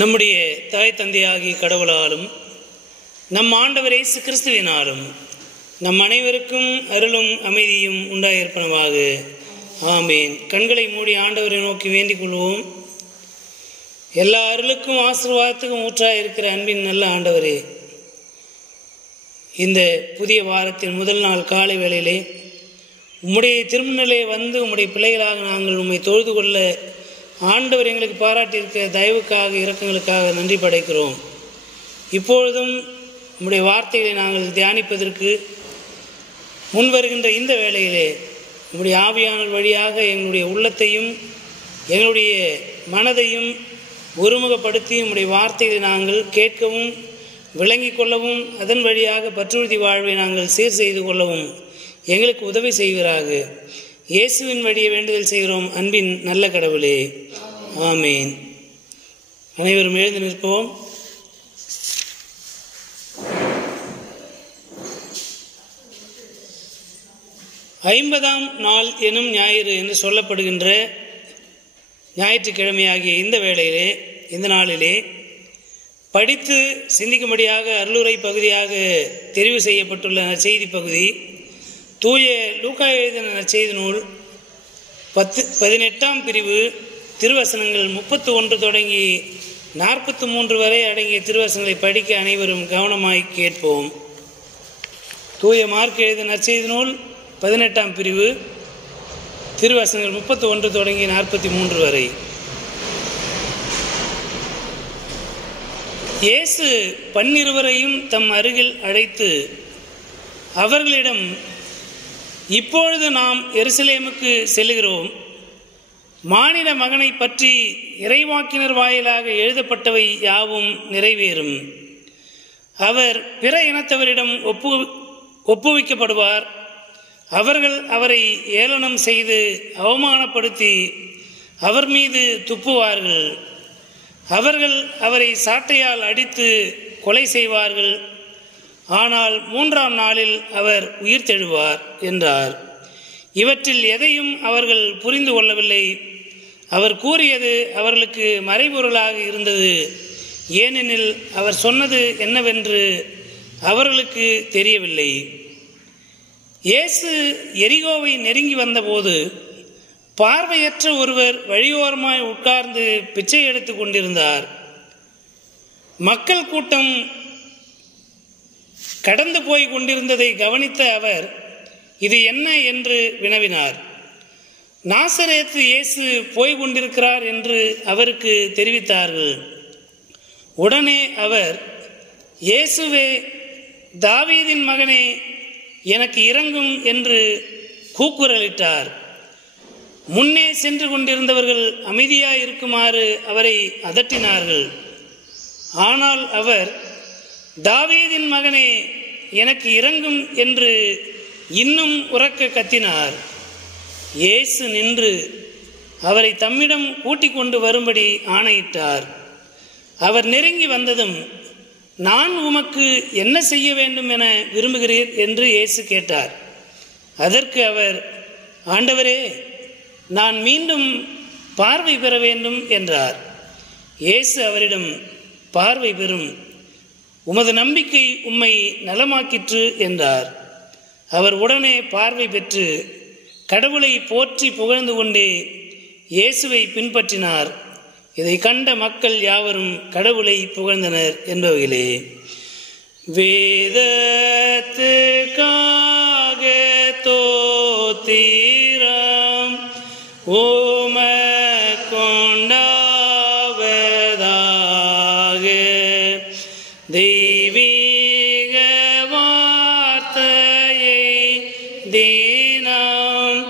நம்முடைய தாய் தந்தையாகிய கடவுளாலும் நம் ஆண்டவர் இயேசு கிறிஸ்துவினாலும் நம் அனைவருக்கும் அருளும் அமைதியும் உண்டாயிருப்பனவாக. ஆமேன். கண்களை மூடி ஆண்டவரை நோக்கி வேண்டிக் கொள்வோம். எல்லா அருளுக்கும் ஆசீர்வாதத்துக்கும் ஊற்றாயிருக்கிற அன்பின் நல்ல ஆண்டவரே, இந்த புதிய வாரத்தின் முதல் நாள் காலை வேளையிலே உம்முடைய திருமுன்னிலே வந்து உம்முடைய பிள்ளைகளாக நாங்கள் உம்மை தொழுது கொள்ள ஆண்டவர் எங்களுக்கு பாராட்டியிருக்க தயவுக்காக இரக்கங்களுக்காக நன்றி படைக்கிறோம். இப்பொழுதும் உம்முடைய வார்த்தைகளை நாங்கள் தியானிப்பதற்கு முன் வருகின்ற இந்த வேளையிலே உம்முடைய ஆவியானவர் வழியாக எங்களுடைய உள்ளத்தையும் எங்களுடைய மனதையும் ஒருமுகப்படுத்தி உம்முடைய வார்த்தைகளை நாங்கள் கேட்கவும் விளங்கி கொள்ளவும் அதன் வழியாக பற்றுறுதி வாழ்வை நாங்கள் சீர் செய்து கொள்ளவும் எங்களுக்கு உதவி செய்வீராக. இயேசுவின் வழியை வேண்டுதல் செய்கிறோம் அன்பின் நல்ல கடவுளே. ஆமேன். அனைவரும் எழுந்து நிற்போம். ஐம்பதாம் நாள் எனும் ஞாயிறு என்று சொல்லப்படுகின்ற ஞாயிற்றுக்கிழமையாகிய இந்த வேளையிலே, இந்த நாளிலே படித்து சிந்திக்கும்படியாக அருளுரை பகுதியாக தெரிவு செய்யப்பட்டுள்ள நற்செய்தி பகுதி தூய லூக்கா எழுதின நற்செய்தி நூல் 18ஆம் பிரிவு திருவசனங்கள் 31 தொடங்கி 43 வரை அடங்கிய திருவசனங்களை படிக்க அனைவரும் கவனமாய் கேட்போம். தூய மார்க் எழுதின நற்செய்தி நூல் 18ஆம் பிரிவு திருவசனங்கள் 31 தொடங்கி 43 வரை. இயேசு 12 தம் அருகில் அழைத்து அவர்களிடம், இப்பொழுது நாம் எருசலேமுக்கு செல்கிறோம். மானிட மகனை பற்றி இறைவாக்கினர் வாயிலாக எழுதப்பட்டவை யாவும் நிறைவேறும். அவர் பிற இனத்தவரிடம் ஒப்புவிக்கப்படுவார். அவர்கள் அவரை ஏளனம் செய்து அவமானப்படுத்தி அவர் மீது துப்புவார்கள். அவர்கள் அவரை சாட்டையால் அடித்து கொலை செய்வார்கள். ஆனால் 3ஆம் நாளில் அவர் உயிர்த்தெழுவார் என்றார். இவற்றில் எதையும் அவர்கள் புரிந்து கொள்ளவில்லை. அவர் கூறியது அவர்களுக்கு மறைபொருளாக இருந்தது. ஏனெனில் அவர் சொன்னது என்னவென்று அவர்களுக்கு தெரியவில்லை. இயேசு எரிகோவை நெருங்கி வந்தபோது பார்வையற்ற ஒருவர் வழியோரமாய் உட்கார்ந்து பிச்சை எடுத்து கொண்டிருந்தார். மக்கள் கூட்டம் கடந்து போய் கொண்டிருந்ததை கவனித்த அவர், இது என்ன என்று வினவினார். நாசரேத்து இயேசு போய் கொண்டிருக்கிறார் என்று அவருக்கு தெரிவித்தார்கள். உடனே அவர், இயேசுவே, தாவீதின் மகனே, எனக்கு இரங்கும் என்று கூக்குரலிட்டார். முன்னே சென்று கொண்டிருந்தவர்கள் அமைதியாய் இருக்குமாறு அவரை அதட்டினார்கள். ஆனால் அவர், தாவீதின் மகனே, எனக்கு இரங்கும் என்று இன்னும் உரக்க கத்தினார். இயேசு நின்று அவரை தம்மிடம் கூட்டிக் கொண்டு வரும்படி ஆணையிட்டார். அவர் நெருங்கி வந்ததும், நான் உமக்கு என்ன செய்ய வேண்டும் என விரும்புகிறீர் என்று இயேசு கேட்டார். அதற்கு அவர், ஆண்டவரே, நான் மீண்டும் பார்வை பெற வேண்டும் என்றார். இயேசு அவரிடம், பார்வை பெறும், உமது நம்பிக்கை உம்மை நலமாக்கிற்று என்றார். அவர் உடனே பார்வை பெற்று கடவுளை போற்றி புகழ்ந்து கொண்டே இயேசுவை பின்பற்றினார். இதை கண்ட மக்கள் யாவரும் கடவுளை புகழ்ந்தனர் என்பவைகளே. வேதத்துக்காக தோத்திரம் உமக்குண்டாவதாக, தெய்வீக வார்த்தையை தினம்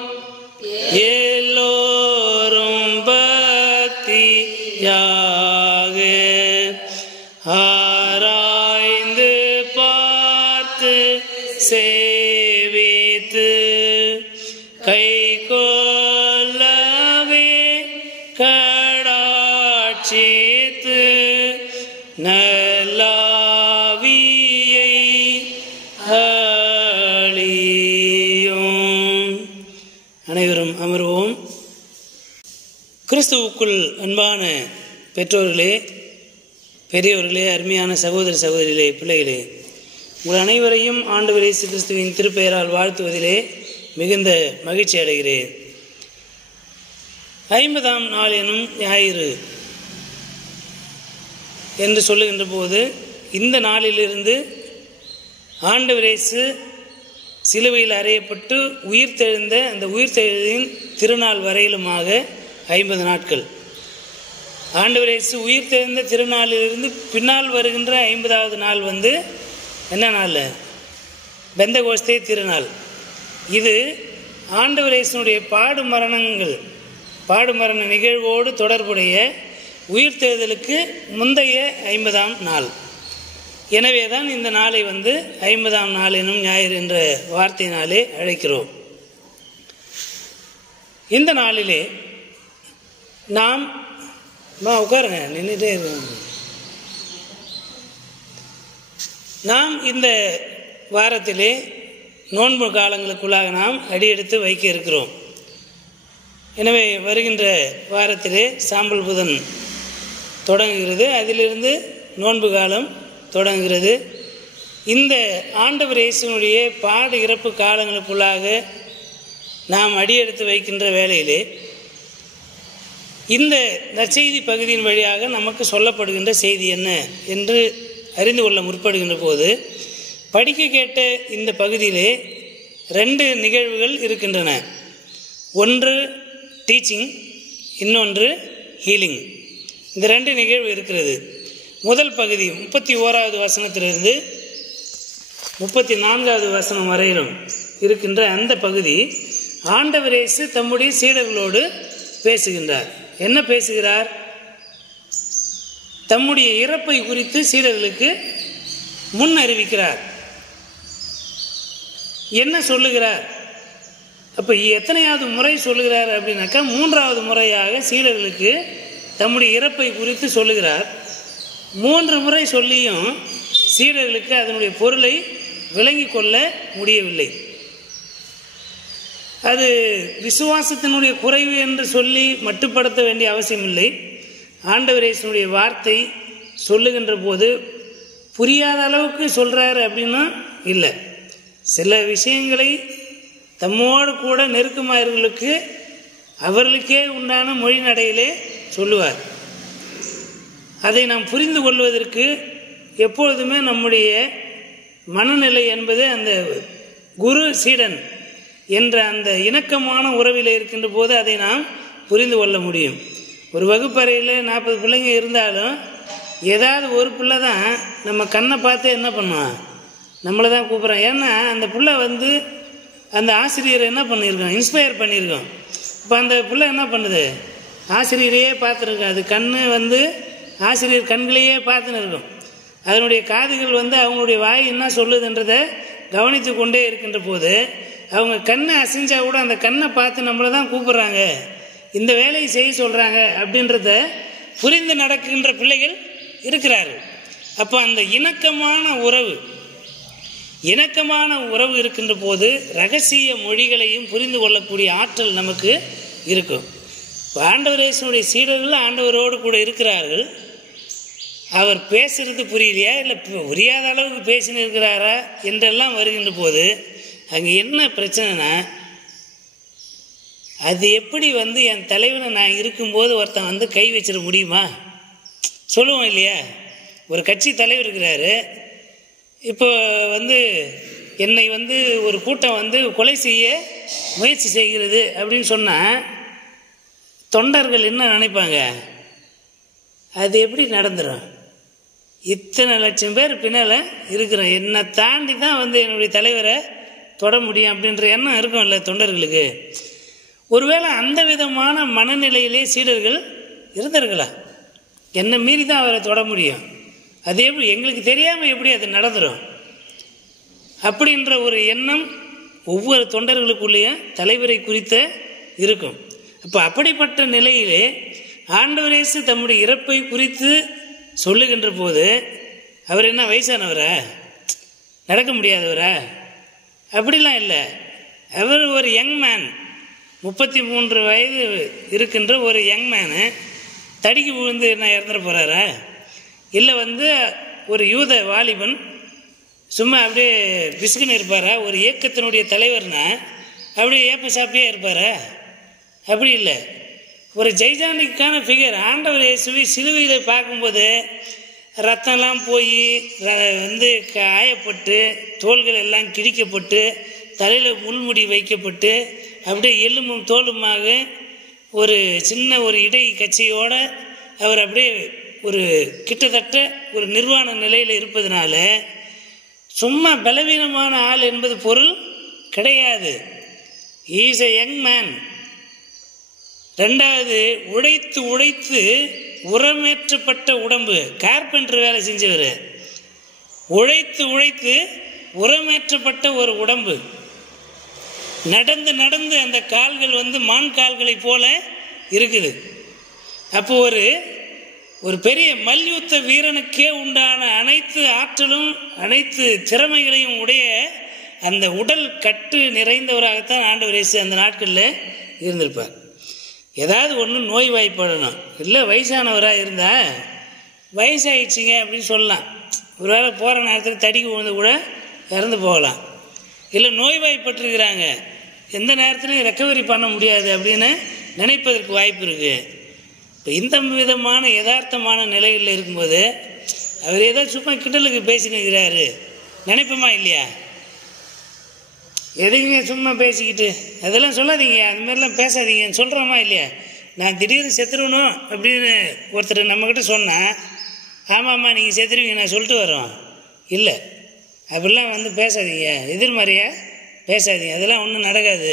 எல்லோரும் பக்தியாக ஆராய்ந்து பார்த்து சேவித்து கை கொள்ளவே கடாட்சித்து நல்லாவியை அளியும். அனைவரும் அமர்வோம். கிறிஸ்துவுக்குள் அன்பான பெற்றோர்களே, பெரியவர்களே, அருமையான சகோதர சகோதரிகளே, பிள்ளைகளே, உங்கள் அனைவரையும் ஆண்டவர் இயேசு கிறிஸ்துவின் திருப்பெயரால் வாழ்த்துவதிலே மிகுந்த மகிழ்ச்சி அடைகிறேன். 50ஆம் நாள் எனும் ஞாயிறு என்று சொல்லுகின்ற போது, இந்த நாளிலிருந்து ஆண்டவர் இயேசு சிலுவையில் அறையப்பட்டு உயிர்த்தெழுந்த அந்த உயிர்த்தெழுதின் திருநாள் வரையிலுமாக 50 நாட்கள். ஆண்டவர் இயேசு உயிர்த்தெழுந்த திருநாளிலிருந்து பின்னால் வருகின்ற 50வது நாள் என்ன நாள்? பெந்தகோஸ்தே திருநாள். இது ஆண்டவர் இயேசுனுடைய பாடுமரண நிகழ்வோடு தொடர்புடைய உயிர்த்தெழுதலுக்கு முந்தைய 50ஆம் நாள். எனவே தான் இந்த நாளை 50ஆம் நாள் எனும் ஞாயிறு என்ற வார்த்தையினாலே அழைக்கிறோம். இந்த நாளிலே நாம் உட்காருங்க, நின்றுட்டே இருக்கோம். நாம் இந்த வாரத்திலே நோன்பு காலங்களுக்குள்ளாக நாம் அடியெடுத்து வைக்க இருக்கிறோம். எனவே வருகின்ற வாரத்திலே சாம்பல் புதன் தொடங்குகிறது, அதிலிருந்து நோன்பு காலம் தொடங்குகிறது. இந்த ஆண்டவர் இயேசுனுடைய பாடு இறப்பு காலங்களுக்குள்ளாக நாம் அடியெடுத்து வைக்கின்ற வேளையிலே இந்த நற்செய்தி பகுதியின் வழியாக நமக்கு சொல்லப்படுகின்ற செய்தி என்ன என்று அறிந்து கொள்ள முற்படுகின்ற போது, படிக்க கேட்ட இந்த பகுதியிலே 2 நிகழ்வுகள் இருக்கின்றன. ஒன்று டீச்சிங், இன்னொன்று ஹீலிங். இந்த 2 நிகழ்வு இருக்கிறது. முதல் பகுதி 31வது வசனத்திலிருந்து 34வது வசனம் வரையிலும் இருக்கின்ற அந்த பகுதி ஆண்டவர் இயேசு தம்முடைய சீடர்களோடு பேசுகின்றார். என்ன பேசுகிறார்? தம்முடைய இறப்பை குறித்து சீடர்களுக்கு முன் அறிவிக்கிறார். என்ன சொல்லுகிறார்? அப்போ எத்தனையாவது முறை சொல்லுகிறார் அப்படின்னாக்கா 3வது முறையாக சீடர்களுக்கு தம்முடைய இறப்பை குறித்து சொல்லுகிறார். 3 முறை சொல்லியும் சீடர்களுக்கு அதனுடைய பொருளை விளங்கி கொள்ள முடியவில்லை. அது விசுவாசத்தினுடைய குறைவு என்று சொல்லி மட்டுப்படுத்த வேண்டிய அவசியமில்லை. ஆண்டவர் இயேசுனுடைய வார்த்தை சொல்லுகின்ற போது புரியாத அளவுக்கு சொல்கிறாரு அப்படின்னா இல்லை. சில விஷயங்களை தம்மோடு கூட நெருக்கமாயவர்களுக்கு அவர்களுக்கே உண்டான மொழி நடையிலே சொல்லுவார். அதை நாம் புரிந்து கொள்வதற்கு எப்பொழுதுமே நம்முடைய மனநிலை என்பது அந்த குரு சீடன் என்ற அந்த இணக்கமான உறவில் இருக்கின்ற போது அதை நாம் புரிந்து கொள்ள முடியும். ஒரு வகுப்பறையில் 40 பிள்ளைங்க இருந்தாலும் ஏதாவது ஒரு பிள்ளை தான் நம்ம கண்ணை பார்த்து என்ன பண்ணுவான், நம்மளை தான் கூப்பிட்றான். ஏன்னா அந்த பிள்ளை அந்த ஆசிரியரை என்ன பண்ணியிருக்கோம், இன்ஸ்பயர் பண்ணியிருக்கோம். இப்போ அந்த பிள்ளை என்ன பண்ணுது, ஆசிரியரையே பார்த்துருக்கோம். அது கண் ஆசிரியர் கண்களையே பார்த்துன்னு இருக்கும். அதனுடைய காதுகள் அவங்களுடைய வாய் என்ன சொல்லுதுன்றதை கவனித்து கொண்டே இருக்கின்ற போது அவங்க கண்ணை அசைஞ்சால் கூட அந்த கண்ணை பார்த்து நம்மளை தான் கூப்பிட்றாங்க, இந்த வேலையை செய்ய சொல்கிறாங்க அப்படின்றத புரிந்து நடக்கின்ற பிள்ளைகள் இருக்கிறார்கள். அப்போ அந்த இணக்கமான உறவு இருக்கின்ற போது ரகசிய மொழிகளையும் புரிந்து கொள்ளக்கூடிய ஆற்றல் நமக்கு இருக்கும். ஆண்டவர் இயேசுனுடைய சீடர்கள் ஆண்டவரோடு கூட இருக்கிறார்கள். அவர் பேசுகிறது புரியலையா, இல்லை புரியாத அளவுக்கு பேசின்னு இருக்கிறாரா என்றெல்லாம் வருகின்ற போது அங்கே என்ன பிரச்சனைனா, அது எப்படி என் தலைவனை நான் இருக்கும்போது ஒருத்தன் கை வச்சிட முடியுமா சொல்லுவோம் இல்லையா? ஒரு கட்சி தலைவர் இருக்கிறாரு. இப்போ என்னை ஒரு கூட்டம் கொலை செய்ய முயற்சி செய்கிறது அப்படின்னு சொன்னால் தொண்டர்கள் என்ன நினைப்பாங்க? அது எப்படி நடந்துடும்? இத்தனை லட்சம் பேர் பின்னால் இருக்கிறோம், என்னை தாண்டி தான் என்னுடைய தலைவரை தொட முடியும் அப்படின்ற எண்ணம் இருக்கும்ல தொண்டர்களுக்கு. ஒருவேளை அந்த விதமான மனநிலையிலே சீடர்கள் இருந்தார்களா? என்னை மீறி தான் அவரை தொட முடியும், அது எப்படி எங்களுக்கு தெரியாமல் எப்படி அது நடந்துடும் அப்படின்ற ஒரு எண்ணம் ஒவ்வொரு தொண்டர்களுக்குள்ளேயும் தலைவரை குறித்த இருக்கும். அப்போ அப்படிப்பட்ட நிலையிலே ஆண்டவர் இயேசு தம்முடைய இறப்பை குறித்து சொல்லுகின்ற போது அவர் என்ன வயசானவரா, நடக்க முடியாதவரா? அப்படிலாம் இல்லை. அவர் ஒரு யங் மேன், 33 வயது இருக்கின்ற ஒரு யங் மேனு. தடிக்கு விழுந்து நான் இறந்துட போகிறாரா? இல்லை ஒரு யூத வாலிபன் சும்மா அப்படியே பிசுக்குன்னு இருப்பாரா? ஒரு இயக்கத்தினுடைய தலைவர்னா அப்படியே ஏப்ப சாப்பியாக இருப்பாரா? அப்படி இல்லை. ஒரு ஜெய்ஜானிக்கான ஃபிகர் ஆண்டவர் இயேசுவை சிலுவையில் பார்க்கும்போது ரத்தம்லாம் போய் காயப்பட்டு தோள்கள் எல்லாம் கிழிக்கப்பட்டு தலையில் முள்முடி வைக்கப்பட்டு அப்படியே எலும்பும் தோலுமாக ஒரு சின்ன ஒரு இடை கட்சியோடு அவர் அப்படியே ஒரு கிட்டத்தட்ட ஒரு நிர்வாண நிலையில் இருப்பதனால சும்மா பலவீனமான ஆள் என்பது பொருள் கிடையாது. Is a young man. ரெண்டாவது, உழைத்து உழைத்து உரமேற்றப்பட்ட உடம்பு. கார்பெண்டர் வேலை செஞ்சவர். உழைத்து உழைத்து உரமேற்றப்பட்ட ஒரு உடம்பு. நடந்து நடந்து அந்த கால்கள் மான் கால்களை போல இருக்குது. அப்போ ஒரு பெரிய மல்யுத்த வீரனுக்கே உண்டான அனைத்து ஆற்றலும் அனைத்து திறமைகளையும் உடைய அந்த உடல் கட்டு நிறைந்தவராகத்தான் ஆண்டவர் இயேசு அந்த நாட்களில் இருந்திருப்பார். ஏதாவது ஒன்று நோய் வாய்ப்படணும். இல்லை வயசானவராக இருந்தால் வயசாகிடுச்சிங்க அப்படின்னு சொல்லலாம். ஒரு வேளை போகிற நேரத்தில் தடிக்கு விழுந்து கூட இறந்து போகலாம். இல்லை நோய் வாய்ப்பட்டிருக்கிறாங்க, எந்த நேரத்துலையும் ரெக்கவரி பண்ண முடியாது அப்படின்னு நினைப்பதற்கு வாய்ப்பு இருக்குது. இப்போ இந்த விதமான யதார்த்தமான நிலைகளில் இருக்கும்போது அவர் ஏதோ சும்மா கிண்டலுக்கு பேசினுக்கிறாரு நினைப்போமா இல்லையா? எதுக்குங்க சும்மா பேசிக்கிட்டு அதெல்லாம் சொல்லாதீங்க, அது மாதிரிலாம் பேசாதீங்கன்னு சொல்கிறோமா இல்லையா? நான் திடீர்னு செத்துருவணும் அப்படின்னு ஒருத்தர் நம்மக்கிட்ட சொன்னால், ஆமாம்மா நீங்கள் செத்துருவீங்க நான் சொல்லிட்டு வரோம். இல்லை, அப்படிலாம் பேசாதீங்க, எதிர்மறையாக பேசாதீங்க, அதெல்லாம் ஒன்றும் நடக்காது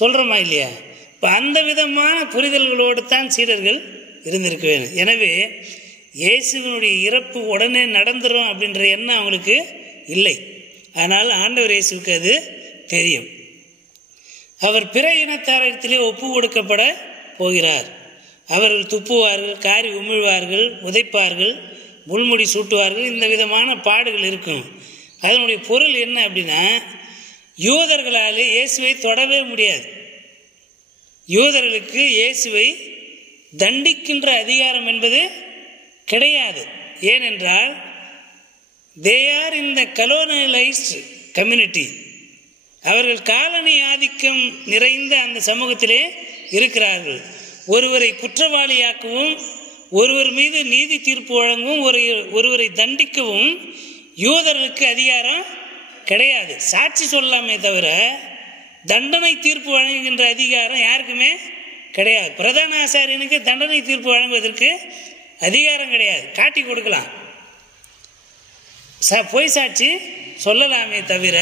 சொல்கிறோமா இல்லையா? இப்போ அந்த விதமான புரிதல்களோடு தான் சீடர்கள் இருந்திருக்க வேணும். எனவே இயேசுவினுடைய இறப்பு உடனே நடந்துடும் அப்படின்ற எண்ணம் அவங்களுக்கு இல்லை. ஆனால் ஆண்டவர் இயேசுவுக்கு அது தெரியும். அவர் பிற இனத்தாரிடத்திலே ஒப்பு கொடுக்கப்பட போகிறார். அவர்கள் துப்புவார்கள், காரி உமிழ்வார்கள், உதைப்பார்கள், முள்முடி சூட்டுவார்கள். இந்த விதமான பாடுகள் இருக்கும். அதனுடைய பொருள் என்ன அப்படின்னா, யூதர்களாலே இயேசுவை தொடவே முடியாது. யூதர்களுக்கு இயேசுவை தண்டிக்கின்ற அதிகாரம் என்பது கிடையாது. ஏனென்றால் they are in the colonialized community. அவர்கள் காலனி ஆதிக்கம் நிறைந்த அந்த சமூகத்திலே இருக்கிறார்கள். ஒருவரை குற்றவாளியாக்கவும் ஒருவர் மீது நீதி தீர்ப்பு வழங்கவும் ஒருவரை தண்டிக்கவும் யூதர்களுக்கு அதிகாரம் கிடையாது. சாட்சி சொல்லலாமே தவிர தண்டனை தீர்ப்பு வழங்குகின்ற அதிகாரம் யாருக்குமே கிடையாது. பிரதான ஆசாரியனுக்கு தண்டனை தீர்ப்பு வழங்குவதற்கு அதிகாரம் கிடையாது. காட்டி கொடுக்கலாம், பொய் சாட்சி சொல்லலாமே தவிர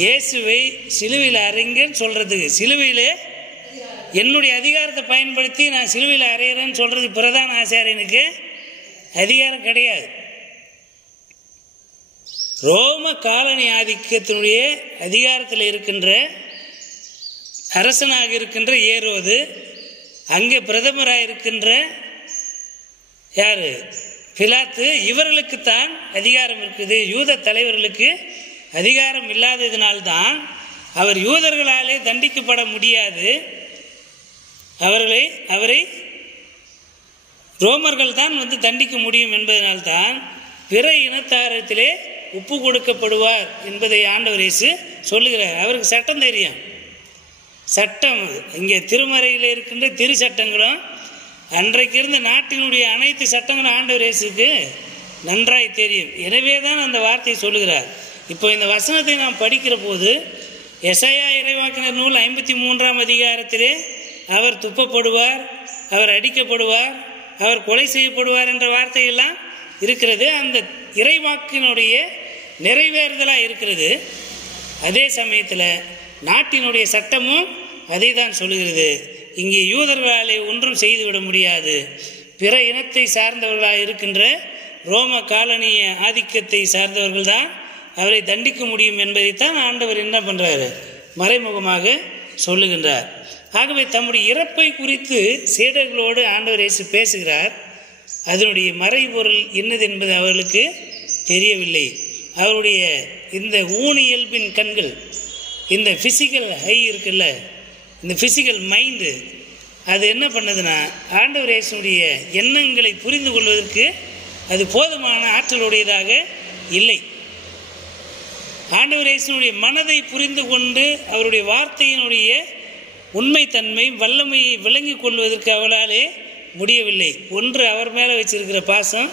இயேசுவை சிலுவையில் அறைங்கன்னு சொல்கிறதுக்கு, சிலுவையில் என்னுடைய அதிகாரத்தை பயன்படுத்தி நான் சிலுவையில் அறையிறேன்னு சொல்கிறது பிரதான ஆசாரியனுக்கு அதிகாரம் கிடையாது. ரோம காலனி ஆதிக்கத்தினுடைய அதிகாரத்தில் இருக்கின்ற அரசனாக இருக்கின்ற ஏரோது, அங்கே பிரதமராக இருக்கின்ற யார் பிலாத்து, இவர்களுக்குத்தான் அதிகாரம் இருக்குது. யூத தலைவர்களுக்கு அதிகாரம் இல்லாததினால்தான் அவர் யூதர்களாலே தண்டிக்கப்பட முடியாது. அவரை ரோமர்கள் தான் தண்டிக்க முடியும் என்பதனால்தான் பிற இனத்தாரத்திலே ஒப்பு கொடுக்கப்படுவார் என்பதை ஆண்டவர் இயேசு சொல்லுகிறார். அவருக்கு சட்டம் தெரியும். சட்டம் இங்கே திருமறையில் இருக்கின்ற திரு சட்டங்களும் அன்றைக்கு இருந்த நாட்டினுடைய அனைத்து சட்டங்களும் ஆண்டவர் இயேசுக்கு நன்றாய் தெரியும். எனவே தான் அந்த வார்த்தையை சொல்லுகிறார். இப்போ இந்த வசனத்தை நாம் படிக்கிற போது எசாயா இறைவாக்கினர் நூல் 53ஆம் அதிகாரத்திலே அவர் துப்பப்படுவார், அவர் அடிக்கப்படுவார், அவர் கொலை செய்யப்படுவார் என்ற வார்த்தையெல்லாம் இருக்கிறது. அந்த இறைவாக்கினுடைய நிறைவேறுதலாக இருக்கிறது. அதே சமயத்தில் நாட்டினுடைய சட்டமும் அதை தான் சொல்லுகிறது. இங்கே யூதர்களாலே ஒன்றும் செய்துவிட முடியாது. பிற இனத்தை சார்ந்தவர்களாக இருக்கின்ற ரோம காலனிய ஆதிக்கத்தை சார்ந்தவர்கள் தான் அவரை தண்டிக்க முடியும் என்பதைத்தான் ஆண்டவர் என்ன பண்ணுறாரு, மறைமுகமாக சொல்லுகின்றார். ஆகவே தம்முடைய இறப்பை குறித்து சீடர்களோடு ஆண்டவர் இயேசு பேசுகிறார். அதனுடைய மறைபொருள் என்னது என்பது அவர்களுக்கு தெரியவில்லை. அவருடைய இந்த ஊனியல்பின் கண்கள், இந்த ஃபிசிக்கல் ஹை இருக்குல்ல, இந்த ஃபிசிக்கல் மைண்டு, அது என்ன பண்ணுதுன்னா, ஆண்டவர் இயேசுடைய எண்ணங்களை புரிந்து கொள்வதற்கு அது போதுமான ஆற்றலுடையதாக இல்லை. ஆண்டவர் இயேசுடைய மனதை புரிந்து கொண்டு அவருடைய வார்த்தையினுடைய உண்மைத்தன்மை வல்லமையை விளங்கி கொள்வதற்கு அவளாலே முடியவில்லை. ஒன்று அவர் மேலே வச்சிருக்கிற பாசம்,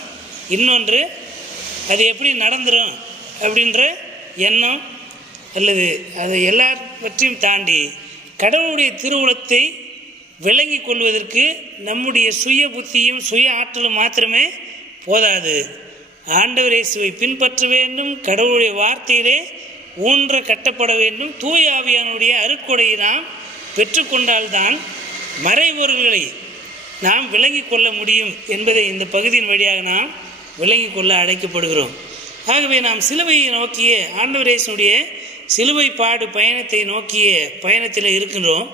இன்னொன்று அது எப்படி நடந்துடும் அப்படின்ற எண்ணம், அல்லது அதை எல்லாவற்றையும் தாண்டி கடவுளுடைய திருவுளத்தை விளங்கி கொள்வதற்கு நம்முடைய சுய புத்தியும் சுய ஆற்றலும் மாத்திரமே போதாது. ஆண்டவர் இயேசுவை பின்பற்ற வேண்டும், கடவுளுடைய வார்த்தையிலே ஊன்ற கட்டப்பட வேண்டும். தூய ஆவியானுடைய அருட்கொடையை நாம் பெற்றுக்கொண்டால்தான் மறைபொருள்களை நாம் விளங்கி கொள்ள முடியும் என்பதை இந்த பகுதியின் வழியாக நாம் விளங்கி கொள்ள அழைக்கப்படுகிறோம். ஆகவே நாம் சிலுவையை நோக்கிய ஆண்டவர் இயேசுடைய சிலுவை பாடு பயணத்தை நோக்கிய பயணத்தில் இருக்கின்றோம்.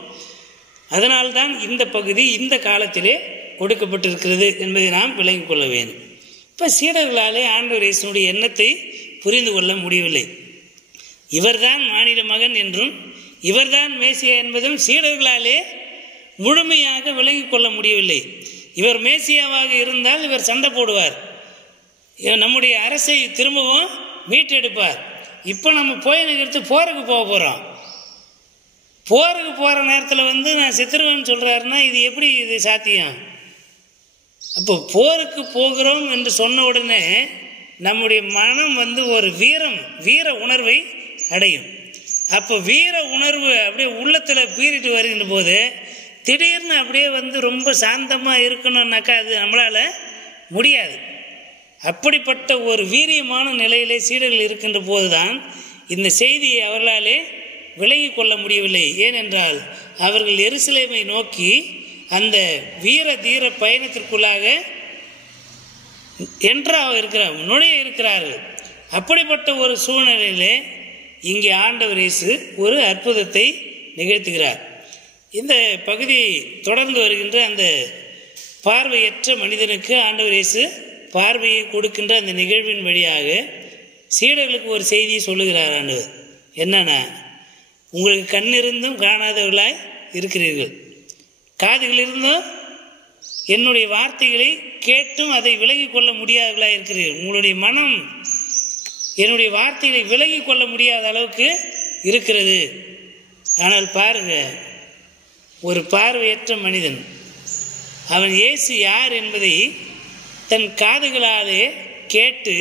அதனால்தான் இந்த பகுதி இந்த காலத்திலே கொடுக்கப்பட்டிருக்கிறது என்பதை நாம் விளங்கி கொள்ள வேண்டும். இப்போ சீடர்களாலே ஆண்டவர் இயேசுடைய எண்ணத்தை புரிந்து கொள்ள முடியவில்லை. இவர்தான் மானிட மகன் என்றும் இவர்தான் மேசியா என்பதும் சீடர்களாலே முழுமையாக விளங்கி கொள்ள முடியவில்லை. இவர் மேசியாவாக இருந்தால் இவர் சண்டை போடுவார், நம்முடைய அரசை திரும்பவும் மீட்டெடுப்பார். இப்போ நம்ம போயினுக்கு போருக்கு போக போகிறோம். போருக்கு போகிற நேரத்தில் நான் செத்துருவேன்னு சொல்கிறாருன்னா இது எப்படி இது சாத்தியம்? அப்போ போருக்கு போகிறோம் என்று சொன்ன உடனே நம்முடைய மனம் ஒரு வீர உணர்வை அடையும். அப்போ வீர உணர்வு அப்படியே உள்ளத்தில் பீறிட்டு வருகின்ற போது திடீர்னு அப்படியே ரொம்ப சாந்தமாக இருக்கணும்னாக்கா அது நம்மளால் முடியாது. அப்படிப்பட்ட ஒரு வீரியமான நிலையிலே சீடர்கள் இருக்கின்ற போதுதான் இந்த செய்தியை அவர்களாலே விளங்கி கொள்ள முடியவில்லை. ஏனென்றால் அவர்கள் எருசலேமை நோக்கி அந்த வீர தீர பயணத்திற்குள்ளாக நுழைய இருக்கிறார்கள். அப்படிப்பட்ட ஒரு சூழ்நிலையிலே இங்கே ஆண்டவர் இயேசு ஒரு அற்புதத்தை நிகழ்த்துகிறார். இந்த பகுதியை தொடர்ந்து வருகின்ற அந்த பார்வையற்ற மனிதனுக்கு ஆண்டவர் இயேசு பார்வையை கொடுக்கின்ற அந்த நிகழ்வின் வழியாக சீடர்களுக்கு ஒரு செய்தியை சொல்லுகிறார். ஆண்டவர் என்னன்னா, உங்களுக்கு கண் இருந்தும் காணாதவர்களாய் இருக்கிறீர்கள், காதுகள் இருந்தும் என்னுடைய வார்த்தைகளை கேட்டும் அதை விலகி கொள்ள முடியாதவர்களாக இருக்கிறீர்கள். உங்களுடைய மனம் என்னுடைய வார்த்தைகளை விலகி கொள்ள முடியாத அளவுக்கு இருக்கிறது. ஆனால் பாருங்க, ஒரு பார்வையற்ற மனிதன் அவன் இயேசு யார் என்பதை தன் காதுகளாலே கேட்டு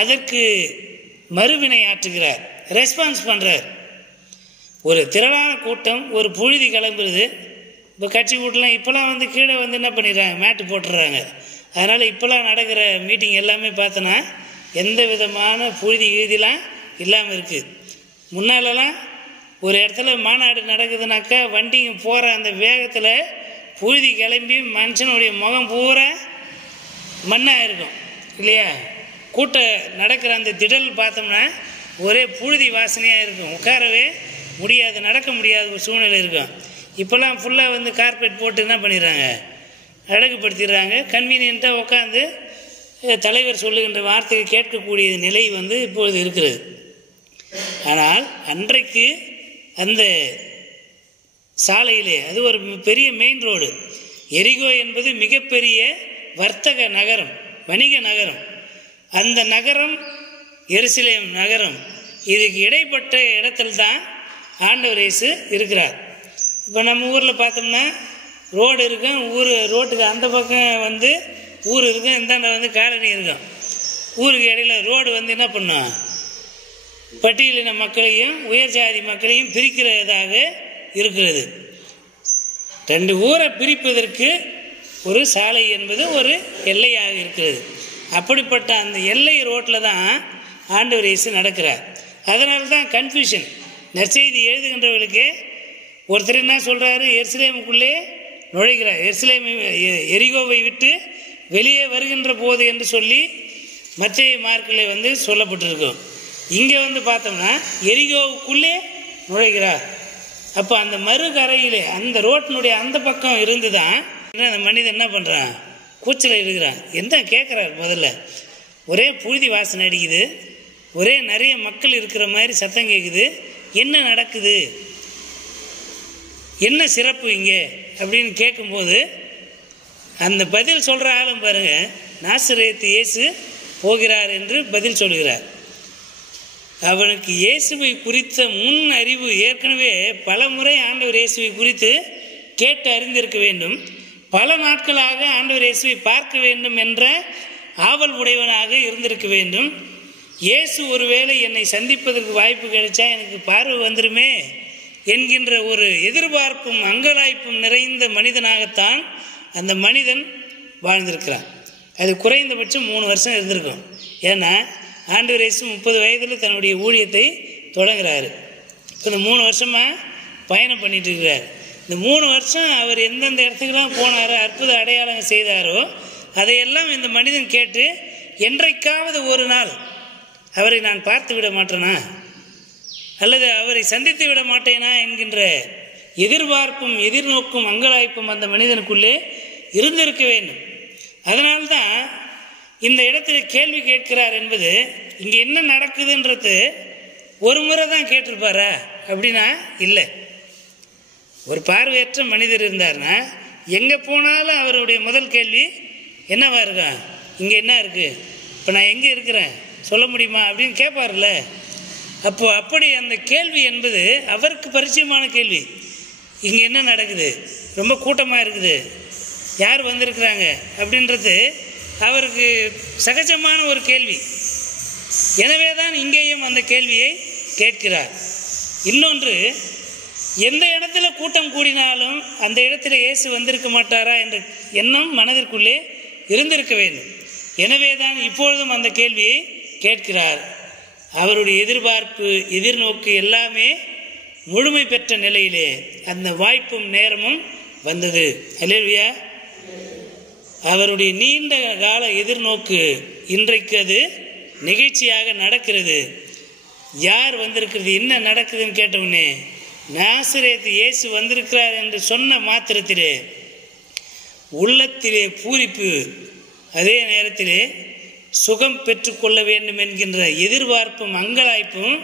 அதற்கு மறுவினை ஆற்றுகிறார், ரெஸ்பான்ஸ் பண்ணுறார். ஒரு திரளான கூட்டம், ஒரு புழுதி கிளம்புறது. இப்போ கட்சி கூட்டலாம் இப்போலாம் கீழே என்ன பண்ணிடுறாங்க, மேட்டு போட்டுடுறாங்க. அதனால் இப்போலாம் நடக்கிற மீட்டிங் எல்லாமே பார்த்தோன்னா எந்த விதமான புழுதி கீதிலாம் இல்லாமல் இருக்குது. முன்னாலெல்லாம் ஒரு இடத்துல மாநாடு நடக்குதுனாக்கா வண்டிங்க போகிற அந்த வேகத்தில் புழுதி கிளம்பி மனுஷனுடைய முகம் பூரா மண்ணாக இருக்கும் இல்லையா? கூட்டம் நடக்கிற அந்த திடல் பார்த்தோம்னா ஒரே புழுதி வாசனையாக இருக்கும், உட்காரவே முடியாது, நடக்க முடியாத ஒரு சூழ்நிலை இருக்கும். இப்போல்லாம் ஃபுல்லாக கார்பெட் போட்டு என்ன பண்ணிடுறாங்க, அழகுபடுத்திடுறாங்க. கன்வீனியண்ட்டாக உட்காந்து தலைவர் சொல்லுகின்ற வார்த்தையை கேட்கக்கூடிய நிலை இப்பொழுது இருக்கிறது. ஆனால் அன்றைக்கு அந்த சாலையிலே, அது ஒரு பெரிய மெயின் ரோடு, எரிகோ என்பது மிகப்பெரிய வர்த்தக நகரம், வணிக நகரம். அந்த நகரம் எருசலேம் நகரம், இதுக்கு இடைப்பட்ட இடத்துல தான் ஆண்டவர் இயேசு இருக்கிறார். இப்போ நம்ம ஊரில் பார்த்தோம்னா ரோடு இருக்கும், ரோட்டுக்கு அந்த பக்கம் ஊர் இருக்கும், இந்தாண்ட காலனி இருக்கும். ஊருக்கு இடையில ரோடு என்ன பண்ணும், பட்டியலின மக்களையும் உயர் ஜாதி மக்களையும் பிரிக்கிறதாக இருக்கிறது. ரெண்டு ஊரை பிரிப்பதற்கு ஒரு சாலை என்பது ஒரு எல்லையாக இருக்கிறது. அப்படிப்பட்ட அந்த எல்லை ரோட்டில் தான் ஆண்டவர் இயேசு நடக்கிறார். அதனால தான் கன்ஃபியூஷன். நற்செய்தி எழுதுகின்றவர்களுக்கு ஒருத்தர் என்ன சொல்கிறாரு, எருசலேமுக்குள்ளே நுழைகிறார், எரிகோவை விட்டு வெளியே வருகின்ற போது என்று சொல்லி மத்தேயு மார்க்கில் சொல்லப்பட்டிருக்கும். இங்கே பார்த்தோம்னா எரிகோவுக்குள்ளே நுழைகிறார். அப்போ அந்த மறுகரையிலே அந்த ரோட்டினுடைய அந்த பக்கம் இருந்து தான் அந்த மனிதன் என்ன பண்ணுறான், கூச்சலை இருக்கிறான். என்ன கேட்குறார், முதல்ல ஒரே புழுதி வாசனை அடிக்குது, ஒரே நிறைய மக்கள் இருக்கிற மாதிரி சத்தம் கேட்குது, என்ன நடக்குது என்ன சிறப்பு இங்கே அப்படின்னு கேட்கும்போது அந்த பதில் சொல்கிற ஆளும் பாருங்கள், நாசரேத்து இயேசு போகிறார் என்று பதில் சொல்கிறார். அவனுக்கு இயேசுவை குறித்த முன் அறிவு ஏற்கனவே பல முறை ஆண்டவர் இயேசுவை குறித்து கேட்டு அறிந்திருக்க வேண்டும். பல நாட்களாக ஆண்டவர் இயேசுவை பார்க்க வேண்டும் என்ற ஆவல் உடையவனாக இருந்திருக்க வேண்டும். இயேசு ஒருவேளை என்னை சந்திப்பதற்கு வாய்ப்பு கிடைச்சா எனக்கு பார்வை வந்துருமே என்கின்ற ஒரு எதிர்பார்ப்பும் அங்கலாய்ப்பும் நிறைந்த மனிதனாகத்தான் அந்த மனிதன் வாழ்ந்திருக்கிறான். அது குறைந்தபட்சம் 3 வருஷம் இருந்திருக்கும். ஏன்னா ஆண்டவர் இயேசு 30 வயதில் தன்னுடைய ஊழியத்தை தொடங்குறாரு. இந்த 3 வருஷமாக பயணம் பண்ணிட்டு இருக்கிறார். இந்த 3 வருஷம் அவர் எந்தெந்த இடத்துக்கெல்லாம் போனாரோ, அற்புத அடையாளங்கள் செய்தாரோ, அதையெல்லாம் இந்த மனிதன் கேட்டு என்றைக்காவது ஒரு நாள் அவரை நான் பார்த்து விட மாட்டேனா அல்லது அவரை சந்தித்து விட மாட்டேனா என்கின்ற எதிர்பார்ப்பும் எதிர்நோக்கும் அங்கலாய்ப்பும் அந்த மனிதனுக்குள்ளே இருந்திருக்க வேண்டும். அதனால்தான் இந்த இடத்துல கேள்வி கேட்கிறார் என்பது, இங்கே என்ன நடக்குதுன்றது ஒரு முறை தான் கேட்டிருப்பாரா அப்படின்னா இல்லை. ஒரு பார்வையற்ற மனிதர் இருந்தார்னா எங்கே போனாலும் அவருடைய முதல் கேள்வி என்னவா இருக்கான், இங்கே என்ன இருக்குது, இப்போ நான் எங்கே இருக்கிறேன் சொல்ல முடியுமா அப்படின்னு கேட்பார்ல. அப்படி அந்த கேள்வி என்பது அவருக்கு பரிச்சயமான கேள்வி. இங்கே என்ன நடக்குது, ரொம்ப கூட்டமாக இருக்குது, யார் வந்திருக்கிறாங்க அப்படின்றது அவருக்கு சகஜமான ஒரு கேள்வி. எனவே தான் இங்கேயும் அந்த கேள்வியை கேட்கிறார். இன்னொன்று, எந்த இடத்துல கூட்டம் கூடினாலும் அந்த இடத்துல இயேசு வந்திருக்க மாட்டாரா என்ற எண்ணம் மனதிற்குள்ளே இருந்திருக்க வேண்டும். எனவே தான் இப்பொழுதும் அந்த கேள்வியை கேட்கிறார். அவருடைய எதிர்பார்ப்பு எதிர்நோக்கு எல்லாமே முழுமை பெற்ற நிலையிலே அந்த வாய்ப்பும் நேரமும் வந்தது. அல்லேலூயா. அவருடைய நீண்ட கால எதிர்நோக்கு இன்றைக்கு அது நிகழ்ச்சியாக நடக்கிறது. யார் வந்திருக்கிறது, என்ன நடக்குதுன்னு கேட்டவுடனே நாசரேத்து இயேசு வந்திருக்கிறார் என்று சொன்ன மாத்திரத்திலே உள்ளத்திலே பூரிப்பு, அதே நேரத்திலே சுகம் பெற்றுக்கொள்ள வேண்டும் என்கின்ற எதிர்பார்ப்பும் அங்கலாய்ப்பும்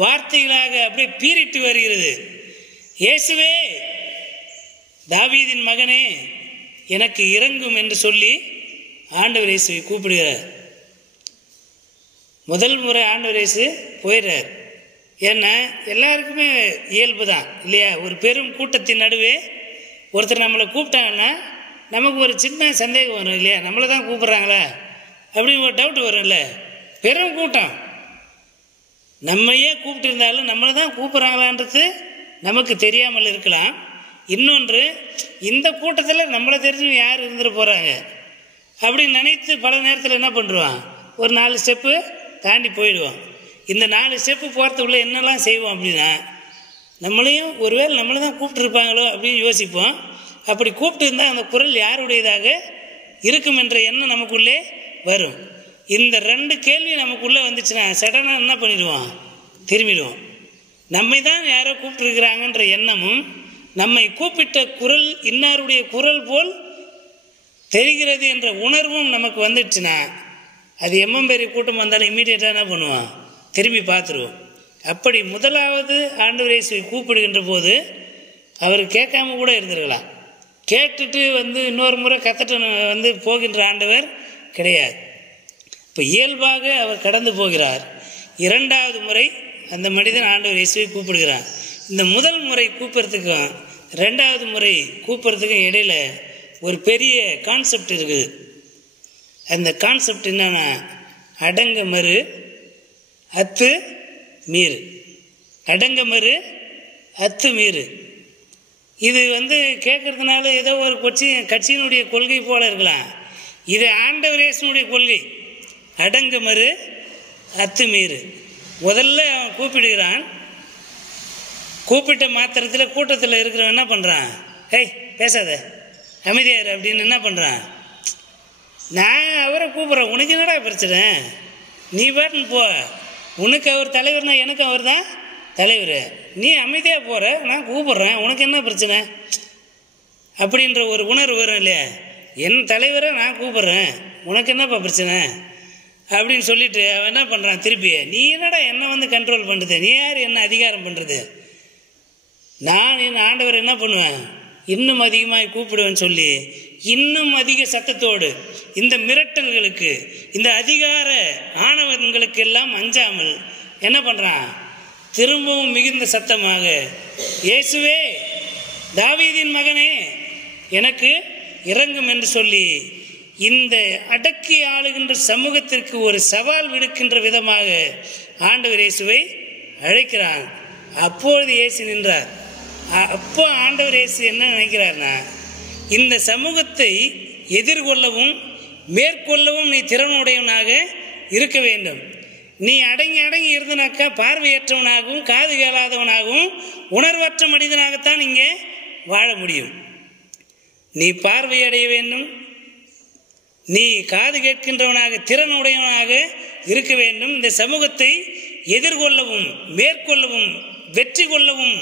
வார்த்தைகளாக அப்படியே பீரிட்டு வருகிறது. இயேசுவே, தாவீதின் மகனே, எனக்கு இறங்கும் என்று சொல்லி ஆண்டவர் இயேசுவை கூப்பிடுகிறார். முதல் முறை ஆண்டவர் இயேசு போயிடுறார். ஏன்னா எல்லாருக்குமே இயல்பு தான் இல்லையா? ஒரு பெரும் கூட்டத்தின் நடுவே ஒருத்தர் நம்மளை கூப்பிட்டாங்கன்னா நமக்கு ஒரு சின்ன சந்தேகம் வரும் இல்லையா? நம்மளை தான் கூப்பிட்றாங்களா அப்படின்னு ஒரு டவுட் வரும்ல. பெரும் கூட்டம் நம்மையே கூப்பிட்டு இருந்தாலும் நம்மளை தான் கூப்பிட்றாங்களான்றது நமக்கு தெரியாமல் இருக்கலாம். இன்னொன்று, இந்த கூட்டத்தில் நம்மளை தெரிஞ்சு யார் இருந்துட்டு போகிறாங்க அப்படின்னு நினைத்து பல நேரத்தில் என்ன பண்ணுவான், ஒரு 4 ஸ்டெப்பு தாண்டி போயிடுவோம். இந்த 4 ஸ்டெப்பு போகிறதுக்குள்ளே என்னெல்லாம் செய்வோம் அப்படின்னா, நம்மளையும் ஒருவேளை நம்மளை தான் கூப்பிட்டுருப்பாங்களோ அப்படின்னு யோசிப்போம். அப்படி கூப்பிட்டு இருந்தால் அந்த குரல் யாருடையதாக இருக்கும் என்ற எண்ணம் நமக்குள்ளே வரும். இந்த 2 கேள்வி நமக்குள்ளே வந்துச்சுன்னா சடனாக என்ன பண்ணிடுவோம், திரும்பிடுவோம். நம்மை தான் யாரோ கூப்பிட்டுருக்கிறாங்கன்ற எண்ணமும், நம்மை கூப்பிட்ட குரல் இன்னாருடைய குரல் போல் தெரிகிறது என்ற உணர்வும் நமக்கு வந்துடுச்சுன்னா, அது எம்மம்பேரி கூட்டம் வந்தாலும் இம்மீடியட்டாக என்ன பண்ணுவோம், திரும்பி பார்த்துருவோம். அப்படி முதலாவது ஆண்டவர் இயேசுவை கூப்பிடுகின்ற போது அவர் கேட்காம கூட இருந்திருக்கலாம். கேட்டுட்டு இன்னொரு முறை கத்தட்ட போகின்ற ஆண்டவர் கிடையாது. இப்போ இயல்பாக அவர் கடந்து போகிறார். 2வது முறை அந்த மனிதன் ஆண்டவர் இயேசுவை கூப்பிடுகிறார். இந்த முதல் முறை கூப்பிட்றதுக்கும் 2வது முறை கூப்பிட்றதுக்கும் இடையில ஒரு பெரிய கான்செப்ட் இருக்குது. அந்த கான்செப்ட் என்னன்னா, அடங்க மறு அத்து மீறு. அடங்க மறு அத்து மீறு. இது கேட்கறதுனால ஏதோ ஒரு கட்சியினுடைய கொள்கை போல இருக்கலாம். இது ஆண்டவர் இயேசுனுடைய கொள்கை. அடங்க மறு அத்து மீறு. முதல்ல அவன் கூப்பிடுகிறான். கூப்பிட்ட மாத்திரத்தில் கூட்டத்தில் இருக்கிறவன் என்ன பண்ணுறான், ஏய் பேசாத அமைதியார் அப்படின்னு என்ன பண்ணுறான், நான் அவரை கூப்பிட்றேன், உனக்கு என்னடா பிரச்சனை, நீ பாட்டுன்னு போ, உனக்கு அவர் தலைவர்னா எனக்கு அவர் தான் தலைவர், நீ அமைதியாக போகிற, நான் கூப்பிட்றேன், உனக்கு என்ன பிரச்சனை அப்படின்ற ஒரு உணர்வு வரும் இல்லையா? என் தலைவரை நான் கூப்பிட்றேன், உனக்கு என்னப்பா பிரச்சனை அப்படின்னு சொல்லிட்டு அவன் என்ன பண்ணுறான், திருப்பி நீ என்னடா என்னை கண்ட்ரோல் பண்ணுறது, நீ யார் என்ன அதிகாரம் பண்ணுறது நான் என் ஆண்டவர் என்ன பண்ணுவேன், இன்னும் அதிகமாக கூப்பிடுவேன்னு சொல்லி இன்னும் அதிக சத்தத்தோடு இந்த மிரட்டல்களுக்கு, இந்த அதிகார ஆணவங்களுக்கு எல்லாம் அஞ்சாமல் என்ன பண்ணுறான், திரும்பவும் மிகுந்த சத்தமாக, இயேசுவே தாவீதின் மகனே எனக்கு இறங்கும் என்று சொல்லி இந்த அடக்கி ஆளுகின்ற சமூகத்திற்கு ஒரு சவால் விடுக்கின்ற விதமாக ஆண்டவர் இயேசுவை அழைக்கிறான். அப்பொழுது இயேசு நின்றார். அப்போ ஆண்டவர் இயேசு என்ன நினைக்கிறார்னா, இந்த சமூகத்தை எதிர்கொள்ளவும் மேற்கொள்ளவும் நீ திறனுடையவனாக இருக்க வேண்டும். நீ அடங்கி அடங்கி இருந்தனாக்கா பார்வையற்றவனாகவும் காது கேளாதவனாகவும் உணர்வற்ற மனிதனாகத்தான் இங்கே வாழ முடியும். நீ பார்வையடைய வேண்டும், நீ காது கேட்கின்றவனாக திறனுடையவனாக இருக்க வேண்டும். இந்த சமூகத்தை எதிர்கொள்ளவும் மேற்கொள்ளவும் வெற்றி கொள்ளவும்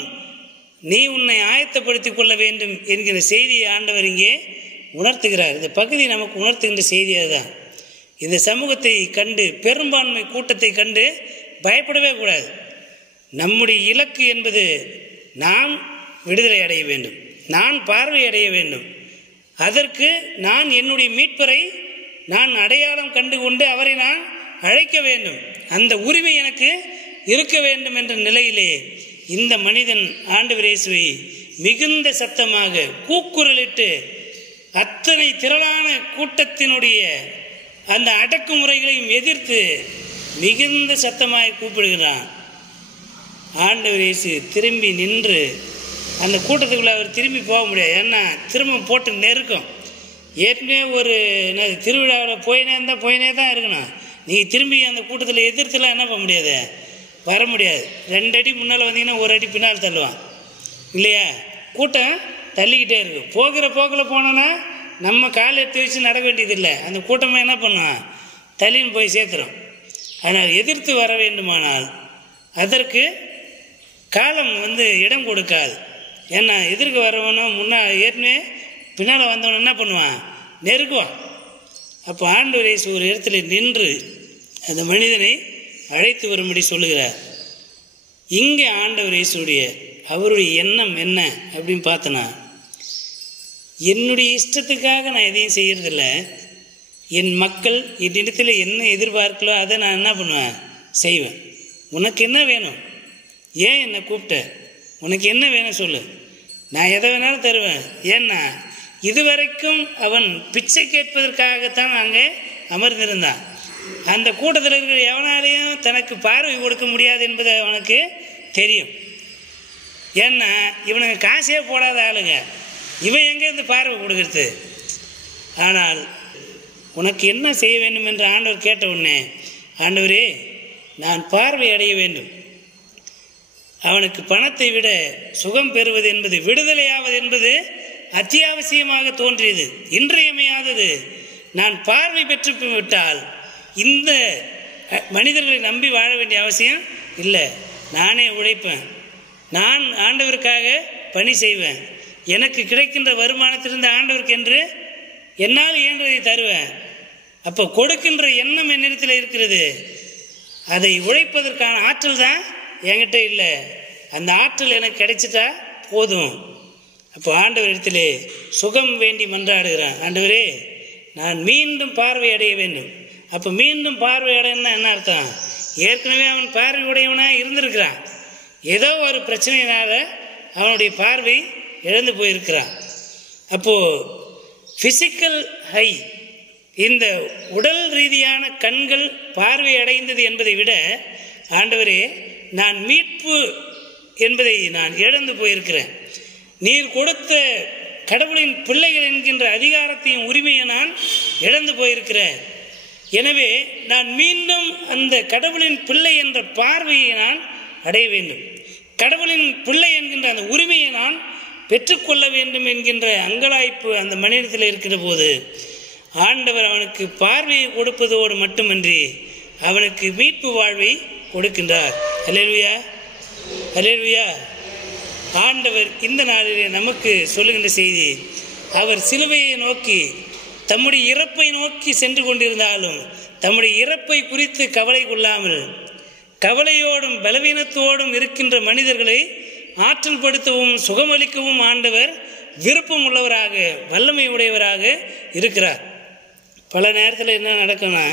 நீ உன்னை ஆயத்தப்படுத்திக் கொள்ள வேண்டும் என்கிற செய்தியை ஆண்டவர் இங்கே உணர்த்துகிறார். இந்த பகுதி நமக்கு உணர்த்துகின்ற செய்தி அதுதான். இந்த சமூகத்தை கண்டு, பெரும்பான்மை கூட்டத்தை கண்டு பயப்படவே கூடாது. நம்முடைய இலக்கு என்பது நான் விடுதலை அடைய வேண்டும், நான் பார்வை அடைய வேண்டும். அதற்கு நான் என்னுடைய மீட்பரை நான் அடையாளம் கண்டு கொண்டு அவரை நான் அழைக்க வேண்டும். அந்த உரிமை எனக்கு இருக்க வேண்டும் என்ற நிலையிலே இந்த மனிதன் ஆண்டவர் இயேசுவை மிகுந்த சத்தமாக கூக்குரலிட்டு அத்தனை திரளான கூட்டத்தினுடைய அந்த அடக்குமுறைகளையும் எதிர்த்து மிகுந்த சத்தமாக கூப்பிடுகிறான். ஆண்டவர் இயேசு திரும்பி நின்று அந்த கூட்டத்துக்குள்ளே அவர் திரும்பி போக முடியாது. ஏன்னா திரும்ப போட்டு நெருக்கம். ஏற்கனவே ஒரு திருவிழாவில் போயினே தான் இருக்கணும். நீங்கள் திரும்பி அந்த கூட்டத்தில் எதிர்த்துலாம் என்ன பண்ண முடியாது, வர முடியாது. 2 அடி முன்னால் வந்தீங்கன்னா 1 அடி பின்னால் தள்ளுவான் இல்லையா? கூட்டம் தள்ளிக்கிட்டே இருக்கும். போகிற போக்கில் போனோன்னா நம்ம கால் எடுத்து வச்சு நடக்க வேண்டியதில்லை. அந்த கூட்டமாக என்ன பண்ணுவான், தள்ளின்னு போய் சேர்த்துறோம். ஆனால் எதிர்த்து வர வேண்டுமானால் அதற்கு காலம் இடம் கொடுக்காது. ஏன்னா எதிர்க்க வரவனும் ஏற்கனவே பின்னால் வந்தவன் என்ன பண்ணுவான், நெருக்குவான். அப்போ ஆண்டவர் இயேசு ஒரு இடத்துல நின்று அந்த மனிதனை அழைத்து வரும்படி சொல்லுகிறார். இங்கே ஆண்டவர் இயேசுடைய அவருடைய எண்ணம் என்ன அப்படின்னு பார்த்தனா, என்னுடைய இஷ்டத்துக்காக நான் எதையும் செய்கிறதில்ல. என் மக்கள் என்னிடத்தில் என்ன எதிர்பார்க்கலோ அதை நான் என்ன பண்ணுவேன், செய்வேன். உனக்கு என்ன வேணும், ஏன் என்னை கூப்பிட்ட, உனக்கு என்ன வேணும் சொல்லு, நான் எதை வேணாலும் தருவேன். ஏன்னா இதுவரைக்கும் அவன் பிச்சை கேட்பதற்காகத்தான் அங்கே அமர்ந்திருந்தான். அந்த கூட்டத்தில் இருக்கிற எவனாலையும் தனக்கு பார்வை கொடுக்க முடியாது என்பது அவனுக்கு தெரியும். ஏன்னா இவனுக்கு காசே போடாத ஆளுங்க, இவன் எங்கேருந்து பார்வை கொடுக்கறது. ஆனால் உனக்கு என்ன செய்ய வேண்டும் என்று ஆண்டவர் கேட்ட உடனே, ஆண்டவரே நான் பார்வை அடைய வேண்டும். அவனுக்கு பணத்தை விட சுகம் பெறுவது என்பது, விடுதலையாவது என்பது அத்தியாவசியமாக தோன்றியது, இன்றியமையாதது. நான் பார்வை பெற்று விட்டால் இந்த மனிதர்களை நம்பி வாழ வேண்டிய அவசியம் இல்லை. நானே உழைப்பேன், நான் ஆண்டவருக்காக பணி செய்வேன். எனக்கு கிடைக்கின்ற வருமானத்திலிருந்து ஆண்டவருக்கு என்று என்னால் இயன்றதை தருவேன். அப்போ கொடுக்கின்ற எண்ணம் என்னிடத்தில் இருக்கிறது. அதை உழைப்பதற்கான ஆற்றல் தான் என்கிட்ட இல்லை. அந்த ஆற்றல் எனக்கு கிடைச்சிட்டா போதும். அப்போ ஆண்டவர் இடத்திலே சுகம் வேண்டி மன்றாடுகிறான். ஆண்டவரே நான் மீண்டும் பார்வை அடைய வேண்டும். அப்போ மீண்டும் பார்வை அடையணும்னா என்ன அர்த்தம், ஏற்கனவே அவன் பார்வை உடையவனாக இருந்திருக்கிறான். ஏதோ ஒரு பிரச்சனையினால அவனுடைய பார்வை இழந்து போயிருக்கிறான். அப்போது ஃபிசிக்கல் ஹை, இந்த உடல் ரீதியான கண்கள் பார்வை அடைந்தது என்பதை விட, ஆண்டவரே நான் மீட்பு என்பதை நான் இழந்து போயிருக்கிறேன். நீர் கொடுத்த கடவுளின் பிள்ளைகள் என்கின்ற அதிகாரத்தையும் உரிமையை நான் இழந்து போயிருக்கிறேன். எனவே நான் மீண்டும் அந்த கடவுளின் பிள்ளை என்ற பார்வையை நான் அடைய வேண்டும். கடவுளின் பிள்ளை என்கின்ற அந்த உரிமையை நான் பெற்றுக்கொள்ள வேண்டும் என்கின்ற அங்கலாய்ப்பு அந்த மனிதத்தில் இருக்கிற போது, ஆண்டவர் அவனுக்கு பார்வையை கொடுப்பதோடு மட்டுமன்றி அவனுக்கு மீட்பு வாழ்வை கொடுக்கின்றார். அல்லேலூயா, அல்லேலூயா. ஆண்டவர் இந்த நாளிலே நமக்கு சொல்லுகின்ற செய்தி, அவர் சிலுவையை நோக்கி தம்முடைய இறப்பை நோக்கி சென்று கொண்டிருந்தாலும் தம்முடைய இறப்பை குறித்து கவலை கொள்ளாமல், கவலையோடும் பலவீனத்தோடும் இருக்கின்ற மனிதர்களை ஆற்றல் படுத்தவும் சுகமளிக்கவும் ஆண்டவர் விருப்பம் உள்ளவராக வல்லமை உடையவராக இருக்கிறார். பல நேரத்தில் என்ன நடக்கும்னா,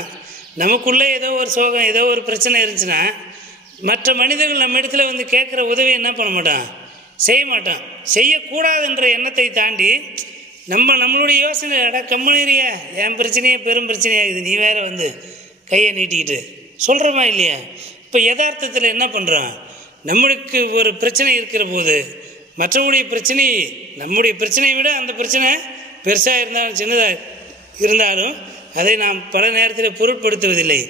நமக்குள்ளே ஏதோ ஒரு சோகம், ஏதோ ஒரு பிரச்சனை இருந்துச்சுன்னா மற்ற மனிதர்கள் நம்ம இடத்துல வந்து கேட்குற உதவி என்ன பண்ண மாட்டான், செய்ய மாட்டான். செய்யக்கூடாதுன்ற எண்ணத்தை தாண்டி நம்மளுடைய யோசனை, கம்மனியா என் பிரச்சனையே பெரும் பிரச்சனையாகுது, நீ வேற வந்து கையை நீட்டிக்கிட்டு சொல்கிறோமா இல்லையா? இப்போ யதார்த்தத்தில் என்ன பண்ணுறான், நம்மளுக்கு ஒரு பிரச்சனை இருக்கிற போது மற்றவருடைய பிரச்சனை, நம்முடைய பிரச்சனையை விட அந்த பிரச்சனை பெருசாக இருந்தாலும் சின்னதாக இருந்தாலும் அதை நாம் பல நேரத்தில் பொருட்படுத்துவதில்லை.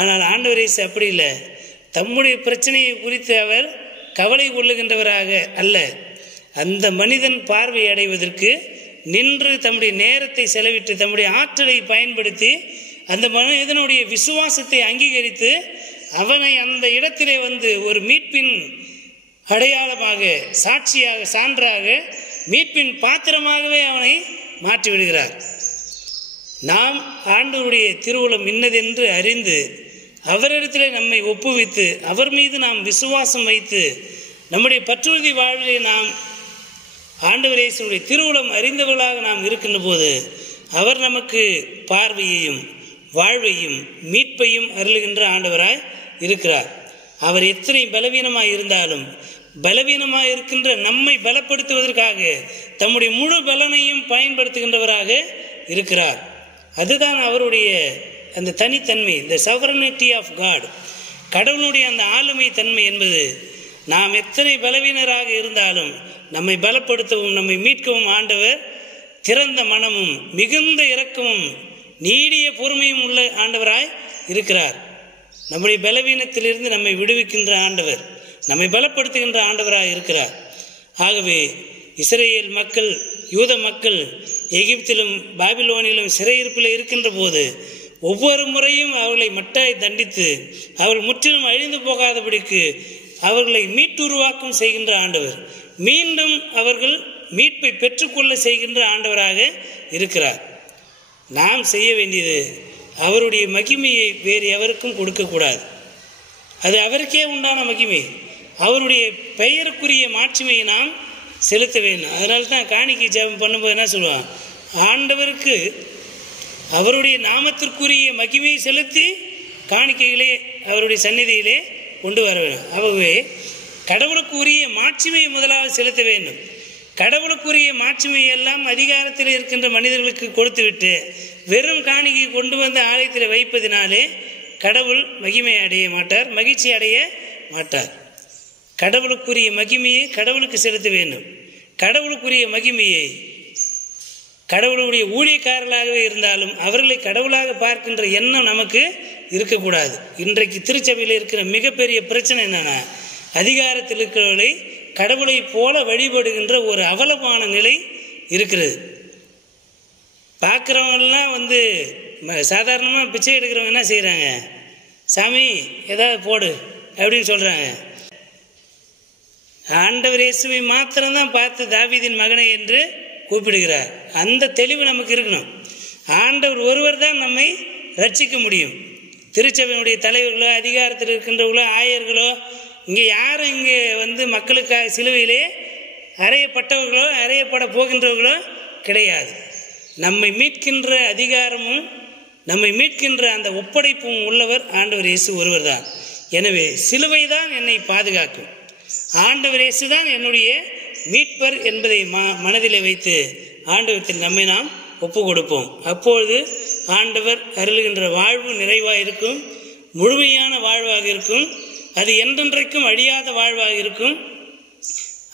ஆனால் ஆண்டவர் இயேசு அப்படி இல்லை. தம்முடைய பிரச்சனையை குறித்து அவர் கவலை கொள்ளுகின்றவராக அல்ல, அந்த மனிதன் பார்வை அடைவதற்கு நின்று தம்முடைய நேரத்தை செலவிட்டு தம்முடைய ஆற்றலை பயன்படுத்தி அந்த மனிதனுடைய விசுவாசத்தை அங்கீகரித்து அவனை அந்த இடத்திலே வந்து ஒரு மீட்பின் அடையாளமாக, சாட்சியாக, சான்றாக, மீட்பின் பாத்திரமாகவே அவனை மாற்றிவிடுகிறார். நாம் ஆண்டவருடைய திருவுளம் இன்னதென்று அறிந்து அவரிடத்தில் நம்மை ஒப்புவித்து அவர் மீது நாம் விசுவாசம் வைத்து நம்முடைய பற்றுறுதி வாழ்விலே நாம் ஆண்டவர் இயேசுவுடைய திருவுளம் அறிந்தவர்களாக நாம் இருக்கின்ற போது அவர் நமக்கு பார்வையையும் வாழ்வையும் மீட்பையும் அருளுகின்ற ஆண்டவராய் இருக்கிறார். அவர் எத்தனை பலவீனமாய் இருந்தாலும் பலவீனமாக இருக்கின்ற நம்மை பலப்படுத்துவதற்காக தம்முடைய முழு பலனையும் பயன்படுத்துகின்றவராக இருக்கிறார். அதுதான் அவருடைய அந்த தனித்தன்மை, த சவரனிட்டி ஆஃப் காட். கடவுளுடைய அந்த ஆளுமை தன்மை என்பது நாம் எத்தனை பலவீனராக இருந்தாலும் நம்மை பலப்படுத்தவும் நம்மை மீட்கவும் ஆண்டவர் திறந்த மனமும் மிகுந்த இரக்கமும் நீடிய பொறுமையும் உள்ள ஆண்டவராய் இருக்கிறார். நம்முடைய பலவீனத்திலிருந்து நம்மை விடுவிக்கின்ற ஆண்டவர், நம்மை பலப்படுத்துகின்ற ஆண்டவராக இருக்கிறார். ஆகவே இஸ்ரேல் மக்கள், யூத மக்கள் எகிப்திலும் பாபிலோனிலும் சிறையிருப்பில் இருக்கின்ற போது ஒவ்வொரு முறையும் அவர்களை மட்டாய் தண்டித்து அவர்கள் முற்றிலும் அழிந்து போகாதபடிக்கு அவர்களை மீட்டுருவாக்கம் செய்கின்ற ஆண்டவர், மீண்டும் அவர்கள் மீட்பை பெற்றுக்கொள்ள செய்கின்ற ஆண்டவராக இருக்கிறார். நாம் செய்ய வேண்டியது அவருடைய மகிமையை வேறு எவருக்கும் கொடுக்கக்கூடாது. அது அவருக்கே உண்டான மகிமை, அவருடைய பெயருக்குரிய மாட்சிமையை நாம் செலுத்த வேண்டும். அதனால தான் காணிக்கை ஜெபம் பண்ணும்போது என்ன சொல்லுவான், ஆண்டவருக்கு அவருடைய நாமத்திற்குரிய மகிமையை செலுத்தி காணிக்கைகளே அவருடைய சந்நிதியிலே கொண்டு வர வேண்டும். ஆகவே கடவுளுக்கு உரிய மாட்சிமையை முதலாவது செலுத்த வேண்டும். கடவுளுக்குரிய மாட்சிமையெல்லாம் அதிகாரத்தில் இருக்கின்ற மனிதர்களுக்கு கொடுத்துவிட்டு வெறும் காணிக்கை கொண்டு வந்து ஆலயத்தில் வைப்பதினாலே கடவுள் மகிமை அடைய மாட்டார், மகிழ்ச்சி அடைய மாட்டார். கடவுளுக்குரிய மகிமையை கடவுளுக்கு செலுத்த வேண்டும். கடவுளுக்குரிய மகிமையை கடவுளுடைய ஊழியக்காரர்களாகவே இருந்தாலும் அவர்களை கடவுளாக பார்க்கின்ற எண்ணம் நமக்கு இருக்கக்கூடாது. இன்றைக்கு திருச்சபையில் இருக்கிற மிகப்பெரிய பிரச்சனை என்னன்னா, அதிகாரத்தில் இருக்கிறவர்களை கடவுளை போல வழிபடுகின்ற ஒரு அவலமான நிலை இருக்கிறது. பார்க்குறவங்கெல்லாம் வந்து சாதாரணமாக பிச்சை எடுக்கிறவங்க என்ன செய்கிறாங்க, சாமி ஏதாவது போடு அப்படின்னு சொல்கிறாங்க. ஆண்டவர் இயேசுவை மாத்திரம்தான் பார்த்து தாவீதின் மகனை என்று கூப்பிடுகிறார். அந்த தெளிவு நமக்கு இருக்கணும். ஆண்டவர் ஒருவர் தான் நம்மை ரட்சிக்க முடியும். திருச்சபையினுடைய தலைவர்களோ அதிகாரத்தில் இருக்கின்றவர்களோ ஆயர்களோ இங்கே யாரும் இங்கே வந்து மக்களுக்காக சிலுவையிலே அறையப்பட்டவர்களோ அறையப்பட போகின்றவர்களோ கிடையாது. நம்மை மீட்கின்ற அதிகாரமும் நம்மை மீட்கின்ற அந்த ஒப்படைப்பும் உள்ளவர் ஆண்டவர் இயேசு ஒருவர் தான். எனவே சிலுவை தான் என்னை பாதுகாக்கும், ஆண்டவர் இயேசு தான் என்னுடைய மீட்பர் என்பதை மனதிலே வைத்து ஆண்டவத்தில் நம்மை நாம் ஒப்பு கொடுப்போம். அப்பொழுது ஆண்டவர் அருளுகின்ற வாழ்வு நிறைவாக இருக்கும், முழுமையான வாழ்வாக இருக்கும், அது என்றென்றைக்கும் அழியாத வாழ்வாக இருக்கும்.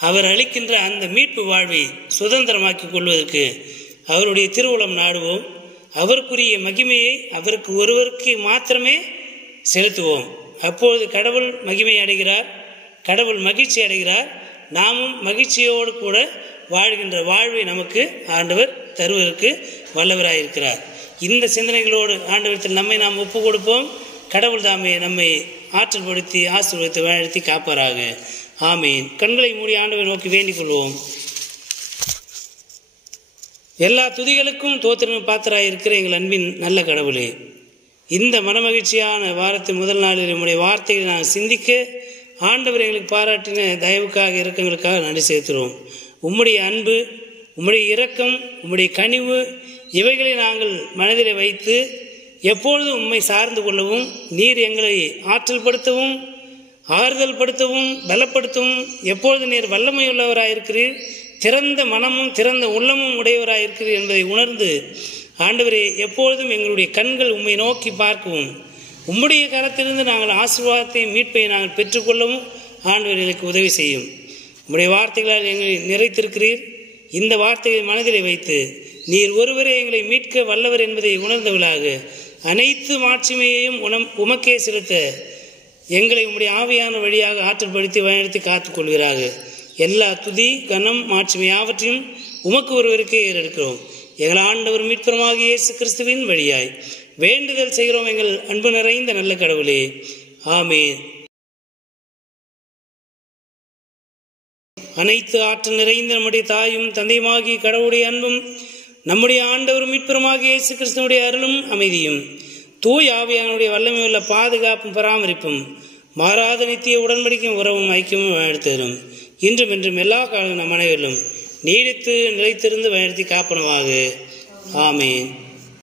அவர் அளிக்கின்ற அந்த மீட்பு வாழ்வை சுதந்திரமாக்கிக் கொள்வதற்கு அவருடைய திருவுளம் நாடுவோம். அவருக்குரிய மகிமையை அவருக்கு ஒருவருக்கு மாத்திரமே செலுத்துவோம். அப்பொழுது கடவுள் மகிமை அடைகிறார், கடவுள் மகிழ்ச்சி அடைகிறார். நாமும் மகிழ்ச்சியோடு கூட வாழ்கின்ற வாழ்வை நமக்கு ஆண்டவர் தருவதற்கு வல்லவராயிருக்கிறார். இந்த சிந்தனைகளோடு ஆண்டவரத்தில் நம்மை நாம் ஒப்பு கொடுப்போம். கடவுள் தாமே நம்மை ஆற்றல் படுத்தி ஆசீர்வதித்து வழிநடத்தி காப்பாராக. ஆமீன். கண்களை மூடி ஆண்டவரை நோக்கி வேண்டிக் கொள்வோம். எல்லா துதிகளுக்கும் தோத்திரம் பாத்திராயிருக்கிற எங்கள் அன்பின் நல்ல கடவுளே, இந்த மனமகிழ்ச்சியான வாரத்தின் முதல் நாளில் நம்முடைய வார்த்தைகளை நான் சிந்திக்க ஆண்டவர் எங்களுக்கு பாராட்டின தயவுக்காக இரக்கங்களுக்காக நன்றி செலுத்துகிறோம். உம்முடைய அன்பு, உம்முடைய இரக்கம், உம்முடைய கனிவு இவைகளை நாங்கள் மனதிலே வைத்து எப்பொழுதும் உம்மை சார்ந்து கொள்ளவும், நீர் எங்களை ஆற்றல் படுத்தவும், ஆறுதல் படுத்தவும், பலப்படுத்தவும் எப்பொழுது நீர் வல்லமையுள்ளவராயிருக்கிறீர், திறந்த மனமும் திறந்த உள்ளமும் உடையவராயிருக்கிறீர் என்பதை உணர்ந்து ஆண்டவரே எப்பொழுதும் எங்களுடைய கண்கள் உம்மை நோக்கி பார்க்கவும், உம்முடைய கரத்திலிருந்து நாங்கள் ஆசீர்வாதத்தையும் மீட்பையும் நாங்கள் பெற்றுக்கொள்ளவும் ஆண்டவர்களுக்கு உதவி செய்யும். உம்முடைய வார்த்தைகளால் எங்களை நிறைத்திருக்கிறீர். இந்த வார்த்தைகளை மனதிலே வைத்து நீர் ஒருவரே எங்களை மீட்க வல்லவர் என்பதை உணர்ந்தவர்களாக அனைத்து மாட்சிமையையும் உமக்கே செலுத்த எங்களை உம்முடைய ஆவியான வழியாக ஆற்றல்படுத்தி வழிநடத்தி காத்துக்கொள்கிறாக. எல்லா துதி, கனம், மாட்சிமை யாவற்றையும் உமக்கு ஒருவருக்கே ஏறெடுக்கிறோம். எங்கள் ஆண்டவர் மீட்பருமாகிய இயேசு கிறிஸ்துவின் வழியாய் வேண்டுதல் செய்கிறோம் எங்கள் அன்பு நிறைந்த நல்ல கடவுளே. ஆமென். அனைத்து ஆற்றல் நிறைந்த நம்முடைய தாயும் தந்தையுமாகிய கடவுளுடைய அன்பும், நம்முடைய ஆண்டவர் மீட்பருமாகிய இயேசு கிறிஸ்துவனுடைய அருளும் அமைதியும், தூய் ஆவியானுடைய வல்லமையுள்ள பாதுகாப்பும் பராமரிப்பும், மாறாத நித்திய உடன்படிக்கையும் உறவும் ஐக்கியமும் எடுத்தரும் இன்றும் என்றும் எல்லா காலம் நம் அனைவரிலும் நீடித்து நிலைத்திருந்து வழிநடத்தி காப்பனவாக. ஆமேன்.